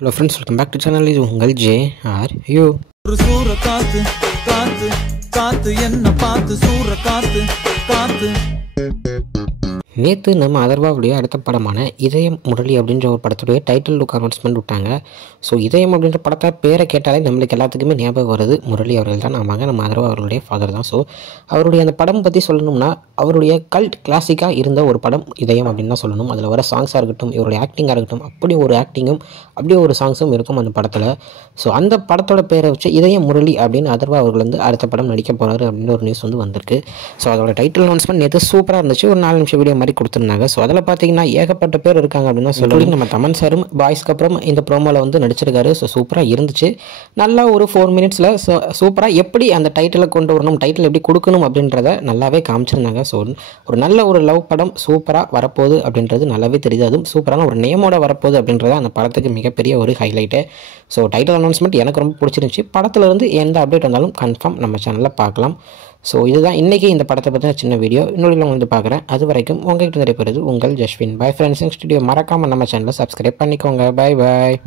Hello friends, welcome back to channel. This is Ungal J. Are you? நேற்று நம்ம அதர்வாவுடைய அடுத்த படமான இதயம் முரளி அப்படின்ற ஒரு படத்துடைய டைட்டில் லுக் அனௌன்ஸ்மெண்ட் விட்டாங்க. ஸோ இதயம் அப்படின்ற படத்தை பேரை கேட்டாலே நம்மளுக்கு எல்லாத்துக்குமே ஞாபகம் வருது முரளி அவர்கள் தான். ஆமாங்க, நம்ம அதர்வா அவர்களுடைய ஃபாதர் தான். ஸோ அவருடைய அந்த படம் பற்றி சொல்லணும்னா அவருடைய கல்ட் கிளாசிக்காக இருந்த ஒரு படம் இதயம் அப்படின்னு தான் சொல்லணும். அதில் வர சாங்ஸாக இருக்கட்டும், இவருடைய ஆக்டிங்காக இருக்கட்டும், அப்படி ஒரு ஆக்டிங்கும் அப்படியே ஒரு சாங்ஸும் இருக்கும் அந்த படத்தில். ஸோ அந்த படத்தோட பேரை வச்சு இதயம் முரளி அப்படின்னு அதர்வா அவர்கள் வந்து அடுத்த படம் நடிக்க போகிறாரு அப்படின்னு ஒரு நியூஸ் வந்து வந்திருக்கு. ஸோ அதோட டைட்டில் அனௌன்ஸ்மெண்ட் நேற்று சூப்பராக இருந்துச்சு. ஒரு 4 நிமிஷம் வீடியோ மாதிரி கொடுத்துருந்தாங்க. ஸோ அதில் பார்த்தீங்கன்னா ஏகப்பட்ட பேர் இருக்காங்க அப்படின்னு தான் சொல்லி நம்ம தமன் சாரும் பாய்ஸ்க்கு அப்புறம் இந்த ப்ரோமோவில் வந்து நடிச்சிருக்காரு. ஸோ சூப்பராக இருந்துச்சு. நல்லா ஒரு 4 மினிட்ஸில் சூப்பராக எப்படி அந்த டைட்டிலை கொண்டு வரணும், டைட்டில் எப்படி கொடுக்கணும் அப்படின்றத நல்லாவே காமிச்சிருந்தாங்க. ஸோ ஒரு நல்ல ஒரு லவ் படம் சூப்பராக வரப்போகுது அப்படின்றது நல்லாவே தெரியுது. அதுவும் சூப்பரான ஒரு நேமோட வரப்போகுது அப்படின்றத அந்த படத்துக்கு மிகப்பெரிய ஒரு ஹைலைட்டு. ஸோ டைட்டில் அனௌன்ஸ்மெண்ட் எனக்கு ரொம்ப பிடிச்சிருந்துச்சு. படத்துலேருந்து எந்த அப்டேட் வந்தாலும் கன்ஃபார்ம் நம்ம சேனலில் பார்க்கலாம். ஸோ இதுதான் இன்றைக்கி இந்த படத்தை பற்றின சின்ன வீடியோ. இன்னொரு வந்து பார்க்குறேன். அது வரைக்கும் உங்கள்கிட்ட நிறைய உங்கள் Jaswin. Bye friends. Next video மறக்காமல் நம்ம சேனலை சப்ஸ்கிரைப் பண்ணிக்கோங்க. Bye bye.